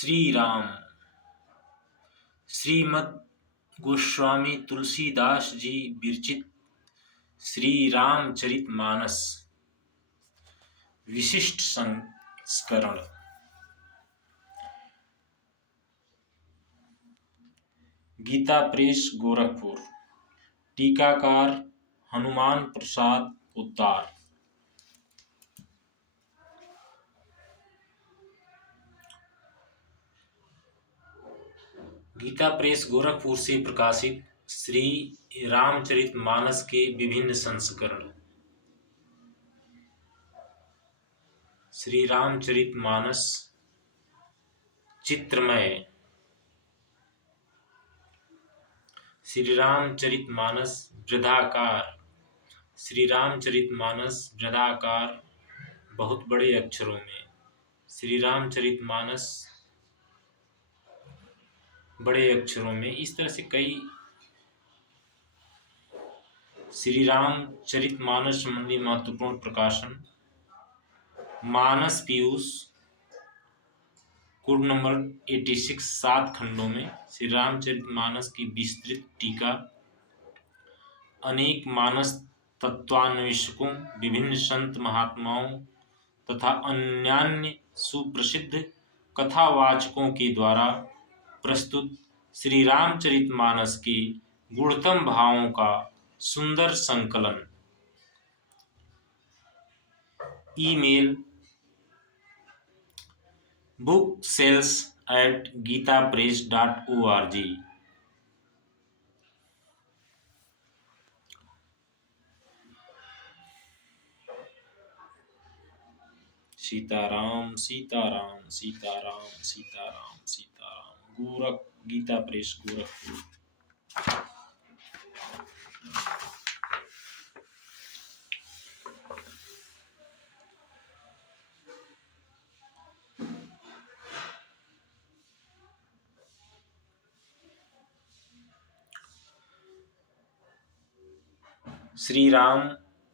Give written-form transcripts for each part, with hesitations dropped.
श्री राम। श्रीमद् गोस्वामी तुलसीदास जी विरचित श्री रामचरितमानस विशिष्ट संस्करण। गीता प्रेस गोरखपुर। टीकाकार हनुमान प्रसाद पोद्दार। गीता प्रेस गोरखपुर से प्रकाशित श्री रामचरितमानस के विभिन्न संस्करण। श्री रामचरितमानस चित्रमय। श्री रामचरितमानस वृद्धाकार। श्री रामचरितमानस वृद्धाकार बहुत बड़े अक्षरों में। श्री रामचरितमानस बड़े अक्षरों में। इस तरह से कई श्री रामचरितमानस संबंधी महत्वपूर्ण प्रकाशन। मानस पीयूष कोड नंबर 86 7 खंडों में श्री रामचरितमानस की विस्तृत टीका। अनेक मानस तत्वान्वेषकों, विभिन्न संत महात्माओं तथा अन्यान्य सुप्रसिद्ध कथावाचकों के द्वारा प्रस्तुत श्री रामचरितमानस के गुणतम भावों का सुंदर संकलन। Email booksales@geetapress.org। Sitaram Sitaram Sitaram Sitaram Sitaram. Gita press Gorakhpur.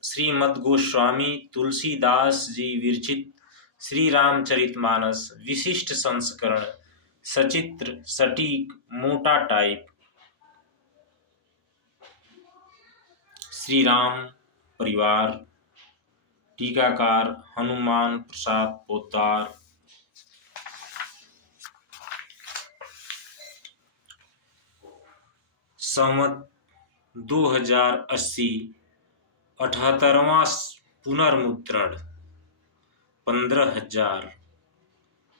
श्रीमद् गोस्वामी तुलसीदास जी विरचित श्री रामचरितमानस विशिष्ट संस्करण। सचित्र, सटीक, मोटा टाइप। श्री राम परिवार। टीकाकार हनुमान प्रसाद पोद्दार। संवत 2080। 78वां पुनर्मुद्रण। 15,000।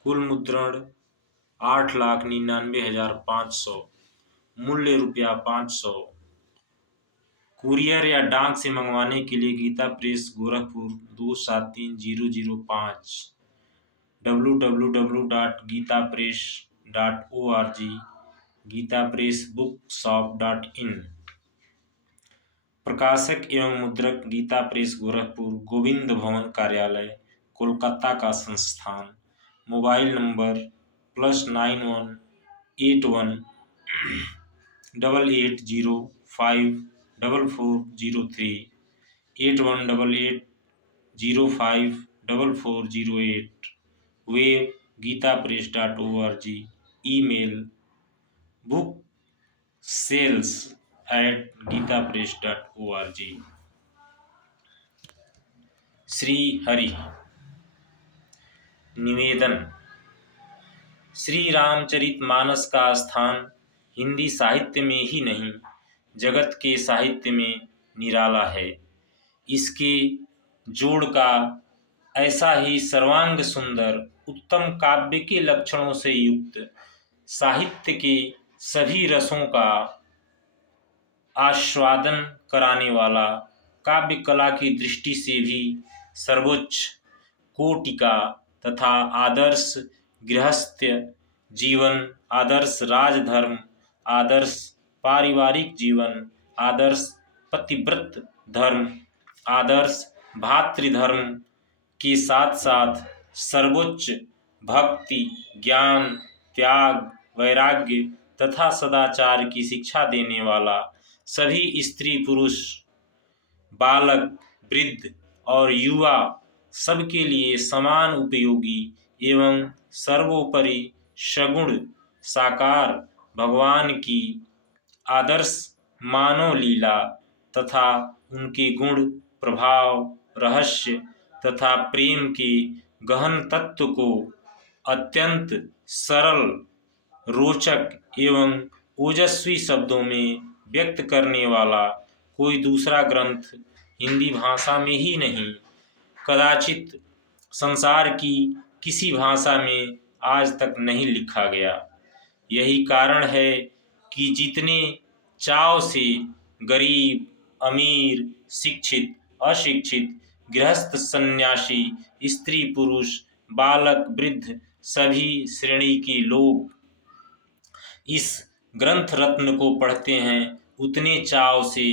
कुल मुद्रण 8,99,500। मूल्य ₹500। कुरियर या डाक से मंगवाने के लिए Gita press Gorakhpur 273005। www.geetapress.org। gitapressbookshop.in। प्रकाशक एवं मुद्रक गीता प्रेस गोरखपुर, गोविंद भवन कार्यालय, कोलकाता का संस्थान। Mobile number +91 81 8805 4403 818805 4408। Web gitapress.org। Email booksales@geetapress.org। Shri Hari. निवेदन। श्री रामचरितमानस का स्थान हिंदी साहित्य में ही नहीं, जगत के साहित्य में निराला है। इसके जोड़ का ऐसा ही सर्वांग सुंदर, उत्तम काव्य के लक्षणों से युक्त, साहित्य के सभी रसों का आस्वादन कराने वाला, काव्य कला की दृष्टि से भी सर्वोच्च कोटि का तथा आदर्श गृहस्थ्य जीवन, आदर्श राजधर्म, आदर्श पारिवारिक जीवन, आदर्श पतिव्रत धर्म, आदर्श भातृधर्म के साथ साथ सर्वोच्च भक्ति, ज्ञान, त्याग, वैराग्य तथा सदाचार की शिक्षा देने वाला, सभी स्त्री पुरुष, बालक, वृद्ध और युवा सबके लिए समान उपयोगी एवं सर्वोपरि सगुण साकार भगवान की आदर्श मानव लीला तथा उनके गुण प्रभाव रहस्य तथा प्रेम के गहन तत्व को अत्यंत सरल रोचक एवं ओजस्वी शब्दों में व्यक्त करने वाला कोई दूसरा ग्रंथ हिंदी भाषा में ही नहीं, कदाचित संसार की किसी भाषा में आज तक नहीं लिखा गया। यही कारण है कि जितने चाव से गरीब अमीर शिक्षित अशिक्षित गृहस्थ सन्यासी स्त्री पुरुष बालक वृद्ध सभी श्रेणी के लोग इस ग्रंथ रत्न को पढ़ते हैं, उतने चाव से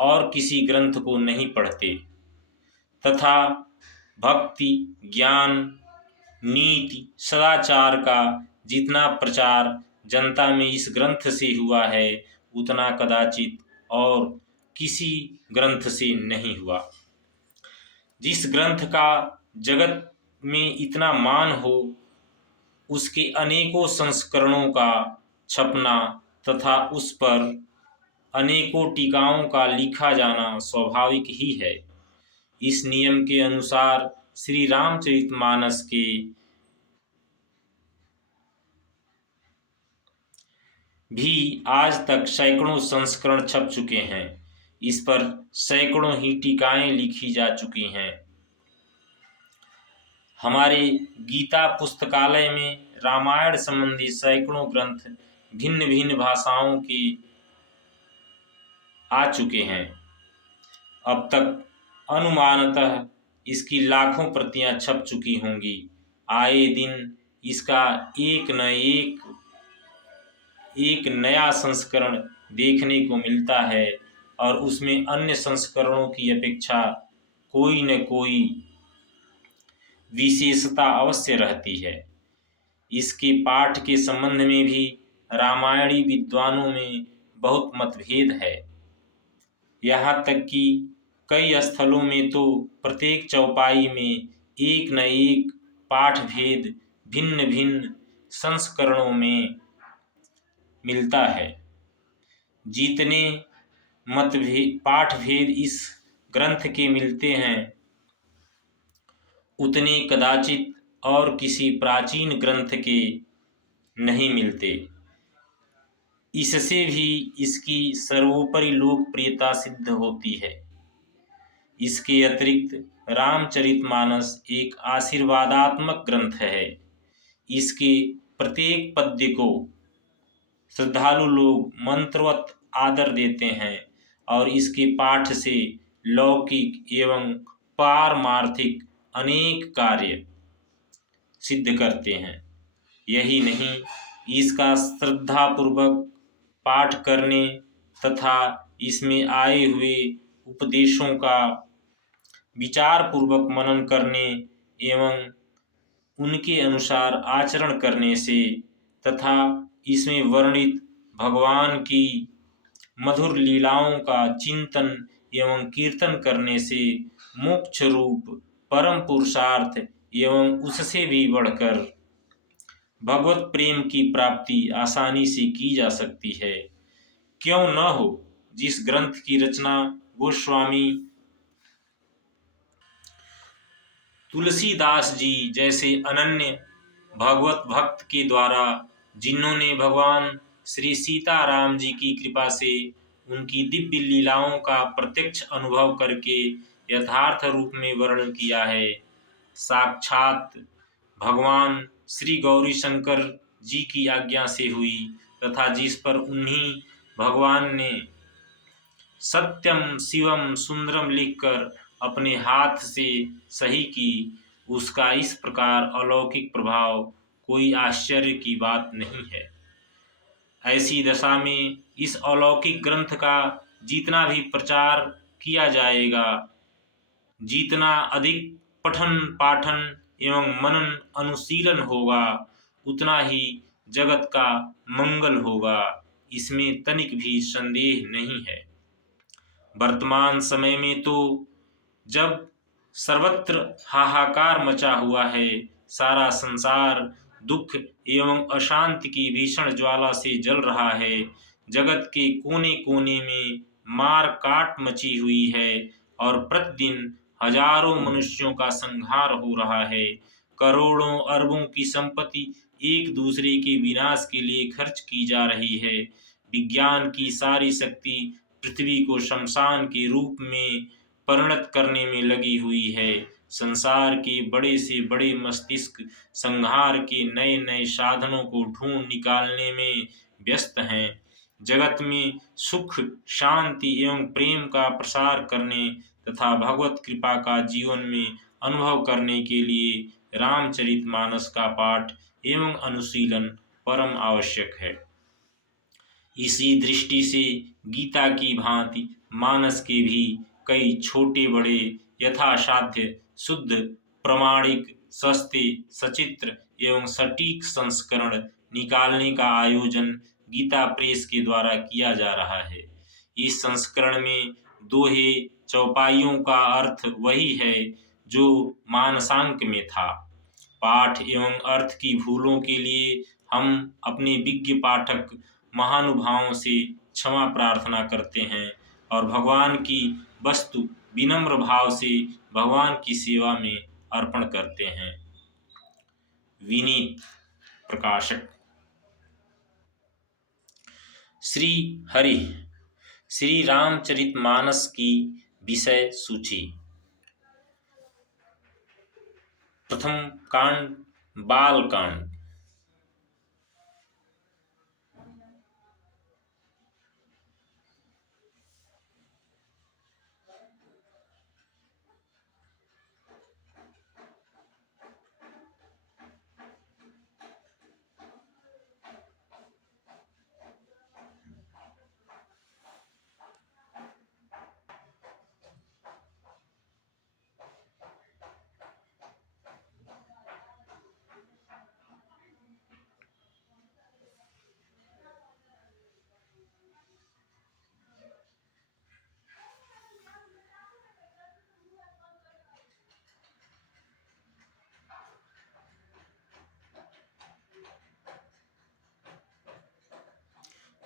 और किसी ग्रंथ को नहीं पढ़ते तथा भक्ति ज्ञान नीति सदाचार का जितना प्रचार जनता में इस ग्रंथ से हुआ है उतना कदाचित और किसी ग्रंथ से नहीं हुआ। जिस ग्रंथ का जगत में इतना मान हो उसके अनेकों संस्करणों का छपना तथा उस पर अनेकों टीकाओं का लिखा जाना स्वाभाविक ही है। इस नियम के अनुसार श्री रामचरितमानस के भी आज तक सैकड़ों संस्करण छप चुके हैं। इस पर सैकड़ों ही टीकाएं लिखी जा चुकी हैं। हमारे गीता पुस्तकालय में रामायण संबंधी सैकड़ों ग्रंथ भिन्न भिन्न भाषाओं के आ चुके हैं। अब तक अनुमानतः इसकी लाखों प्रतियां छप चुकी होंगी। आए दिन इसका एक नया संस्करण देखने को मिलता है और उसमें अन्य संस्करणों की अपेक्षा कोई न कोई विशेषता अवश्य रहती है। इसके पाठ के संबंध में भी रामायणी विद्वानों में बहुत मतभेद है। यहाँ तक कि कई स्थलों में तो प्रत्येक चौपाई में एक न एक पाठ भेद भिन्न भिन्न संस्करणों में मिलता है। जितने मतभेद पाठ भेद इस ग्रंथ के मिलते हैं उतने कदाचित और किसी प्राचीन ग्रंथ के नहीं मिलते। इससे भी इसकी सर्वोपरि लोकप्रियता सिद्ध होती है। इसके अतिरिक्त रामचरितमानस एक आशीर्वादात्मक ग्रंथ है। इसके प्रत्येक पद्य को श्रद्धालु लोग मंत्रवत आदर देते हैं और इसके पाठ से लौकिक एवं पारमार्थिक अनेक कार्य सिद्ध करते हैं। यही नहीं, इसका श्रद्धापूर्वक पाठ करने तथा इसमें आए हुए उपदेशों का विचार पूर्वक मनन करने एवं उनके अनुसार आचरण करने से तथा इसमें वर्णित भगवान की मधुर लीलाओं का चिंतन एवं कीर्तन करने से मोक्ष रूप परम पुरुषार्थ एवं उससे भी बढ़कर भगवत प्रेम की प्राप्ति आसानी से की जा सकती है। क्यों न हो, जिस ग्रंथ की रचना गोस्वामी तुलसीदास जी जैसे अनन्य भगवत भक्त के द्वारा, जिन्होंने भगवान श्री सीताराम जी की कृपा से उनकी दिव्य लीलाओं का प्रत्यक्ष अनुभव करके यथार्थ रूप में वर्णन किया है, साक्षात भगवान श्री गौरी शंकर जी की आज्ञा से हुई तथा जिस पर उन्हीं भगवान ने सत्यम शिवम सुंदरम लिखकर अपने हाथ से सही की, उसका इस प्रकार अलौकिक प्रभाव कोई आश्चर्य की बात नहीं है। ऐसी दशा में इस अलौकिक ग्रंथ का जितना भी प्रचार किया जाएगा, जितना अधिक पठन पाठन एवं मनन अनुशीलन होगा, उतना ही जगत का मंगल होगा। इसमें तनिक भी संदेह नहीं है। वर्तमान समय में तो जब सर्वत्र हाहाकार मचा हुआ है, सारा संसार दुख एवं अशांति की भीषण ज्वाला से जल रहा है। जगत के कोने कोने में मार काट मची हुई है और प्रतिदिन हजारों मनुष्यों का संहार हो रहा है। करोड़ों अरबों की संपत्ति एक दूसरे के विनाश के लिए खर्च की जा रही है। विज्ञान की सारी शक्ति पृथ्वी को शमशान के रूप में परिणत करने में लगी हुई है। संसार के बड़े से बड़े मस्तिष्क संहार के नए नए साधनों को ढूंढ निकालने में व्यस्त हैं। जगत में सुख, शांति एवं प्रेम का प्रसार करने तथा भगवत कृपा का जीवन में अनुभव करने के लिए रामचरितमानस का पाठ एवं अनुशीलन परम आवश्यक है। इसी दृष्टि से गीता की भांति मानस के भी कई छोटे बड़े यथासाध्य शुद्ध, प्रामाणिक, सस्ते, सचित्र एवं सटीक संस्करण निकालने का आयोजन गीता प्रेस के द्वारा किया जा रहा है। इस संस्करण में दोहे चौपाइयों का अर्थ वही है जो मानसांक में था। पाठ एवं अर्थ की भूलों के लिए हम अपने विज्ञ पाठक महानुभावों से क्षमा प्रार्थना करते हैं और भगवान की वस्तु विनम्र भाव से भगवान की सेवा में अर्पण करते हैं। विनीत प्रकाशक। श्री हरि श्री रामचरितमानस की विषय सूची। प्रथम कांड बाल कांड।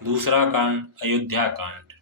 दूसरा कांड अयोध्या कांड।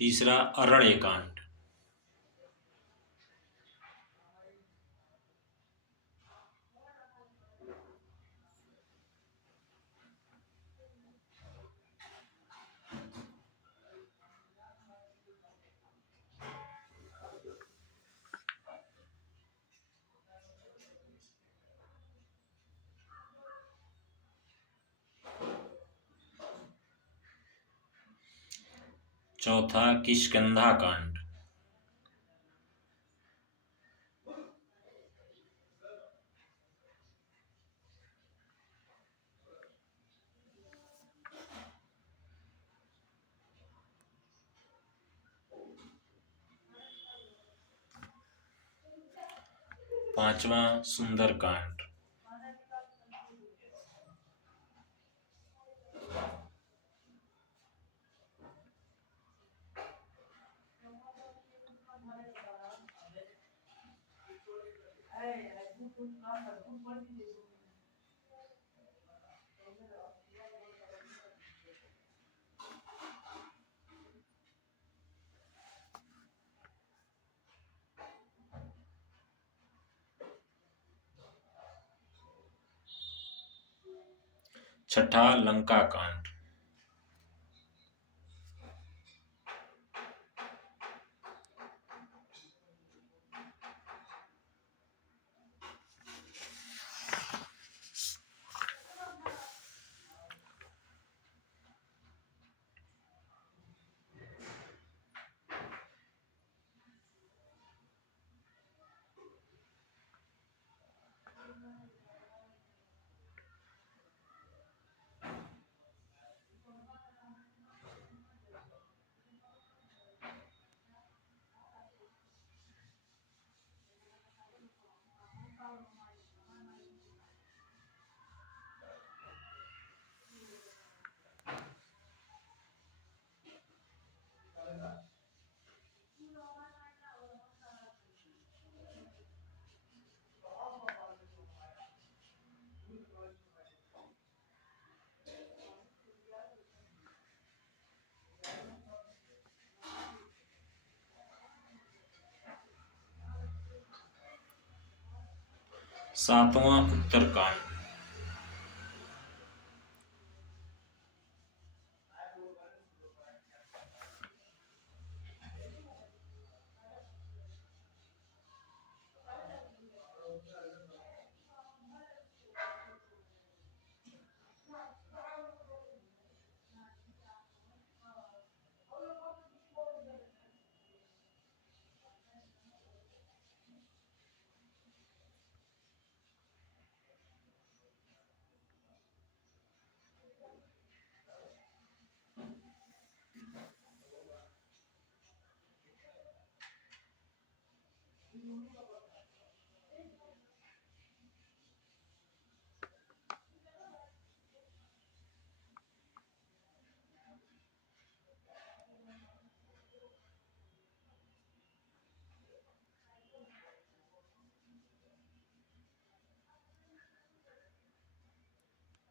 तीसरा अरण्य कांड। चौथा किष्किंधा कांड। पांचवा सुंदर कांड। छठा लंका कांड। सातवां उत्तरकांड।